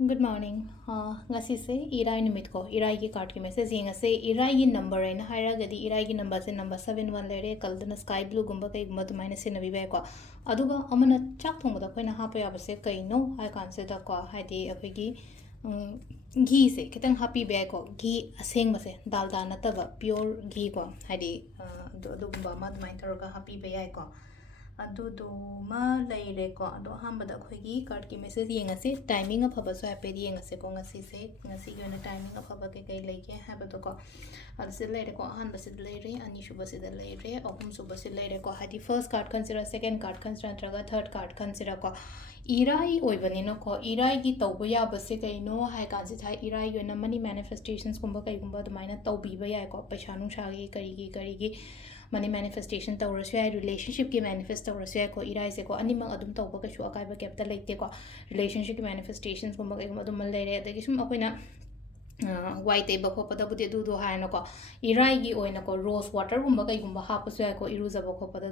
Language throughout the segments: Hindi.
Good morning. Ngasi se irai numit ko irai ki card ki message yenga se irai gi number aina haira gadi irai gi number se number 71 lere kaldana sky blue gumba kai gumba tumaina se nabi ba ko aduga amana chak thong da koina ha pa ya se kai no ha kan se da ko ha di apai gi ghee se kitang happy ba ko ghee aseng ba se dal da na ta ba pure ghee ko ha di do gumba ma tumaina taroga happy ba ya ko अदुदो मा लेरे को अदो हमबदा खोगी कार्ड की मैसेज येंगसे टाइमिंग अफबा सो हैपे येंगसे को ngasi से ngasi की टाइमिंग अफबा के कई लेके हैबदो को अदसे लेरे को अहन बसे लेरे अनि शुभ से लेरे अहुम शुभ से लेरे को हादी first card consider second card consider नत्रगा थर्ड कार्ड कंसीडर को इराई ओइबनिनो को इराई की तौबो याबसे कइनो हाय काजे थाई इराई योना मनी मैनिफेस्टेशंस गुंबा कइगुंबा दुमाइना तौबीबा याय को पैसा नुसागी करिगी मनी मैनिफेस्टेशन तौरसु याय रिलेशनशिप की मैनिफेस्ट तौरसु याय को इराई से को अनिमंग अदुम तौबा कछु अकाइबा कैपिटल लेते को रिलेशनशिप की मैनिफेस्टेशंस गुंबा कइगुंबा दुम लेरे अदगी सुम अखोइना वाई तेब खोपदी है इराई की रोज वाटर गुब कईगुब हापसु है इरुजब खोपद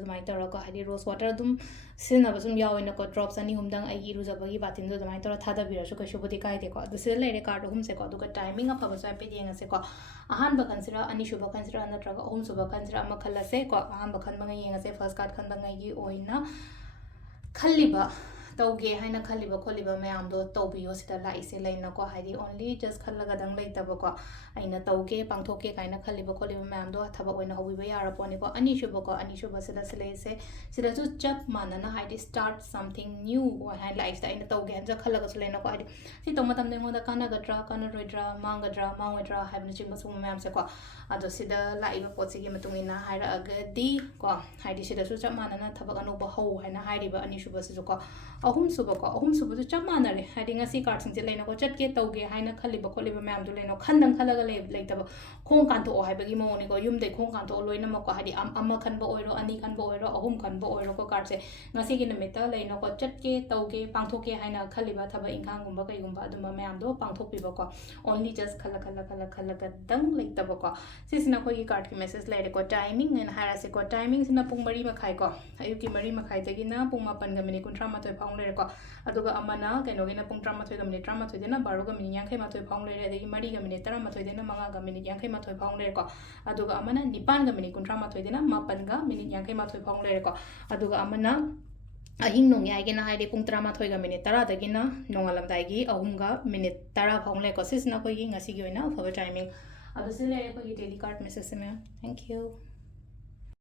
है रोज वाटर सिजनबको ड्रॉप्स अनीहमदंग इरुजब की बातिन तौर थादबीरसु कैसुबी कायदेको लेरे कार्ड अहमसे टाइमिंग अफबसु है येंगसेको अहानब खनसिरा अनीसुब खनसिरा नत्रगा अहमसुब खनसिरा खलसे अहानब खनब येंगसे फर्स्ट कार्ड खनब खलीब तौगे है खलीब खोलीब मैमदो तौबियो सिदा लाइसे लेनको हाइदी ओनली जस्ट खलगदंग लेतबको अइना तौगे पांथोके काइना खलीब खोलीब मैमदो थबक ओइना हौबिबा यारपोनिको अनीसुब सिदा सिलेसे सिदासु चप मानना हाइदी स्टार्ट समथिंग न्यू हाइ लाइफ दा अइना तौगे हंजा खलगसु लेनको हाइदी सि तमतम नेंगोदा कानागद्रा कानारोइद्रा मांगद्रा मांगोइद्रा हाइबन चिंगसु मैमसेको अदो सिदा लाइबा पोtsiगी मतुंगिना हाइरागदी को हाइदी सिदासु चप मानना थबक अनोबा हौ हाइना हाइरिबा अनीसुब सिजुको अहम सुबह चप मानरे है कार्ड से लेनो चटके तौगे है खलीब खोलीब मैम लेनो खंदंग खलग लेतब खों कांथो है मौनीको यूम खों कांथो लोनमको है खनब अनी खनब अहम खनब को कार्ड से नमित लेनो चटके तौगे पांथोके है खलीब थब इंखांगुब कईगुब मैम पांथोपीबको ओनली जस्ट खल खल खल खलगदंग लेतबको अखोई कार्ड की मैसेज लेरेको टाइमिंग है टाइमिंग पुंग मरी मखाइको अयुक की मरी मखाइदगिना पुंग मापनग मिनिट 38 फाउंग लेरेको अदुगा अमना कैनोगिना पुंग 38 मिनिट 38 देना 12 मिनिट 58 फाउंग लेरे अदगी मरी मिनिट 18 देना 5 मिनिट 58 फाउंग लेरेको अदुगा अमना 9 मिनिट 38 देना 4 मिनिट 58 फाउंग लेरेको अदुगा अमना अहिंग नोंग याइगेना हाइदे पुंग 13 मिनिट 10 दगिना नोंगालमदाइगी अहुमगा मिनिट 10 फाउंग लेरेको सिसना कोइगी ngasi gi oina अफबा टाइमिंग अदु से लेरे कोइगी डेली कार्ड मैसेज से मैं थैंक यू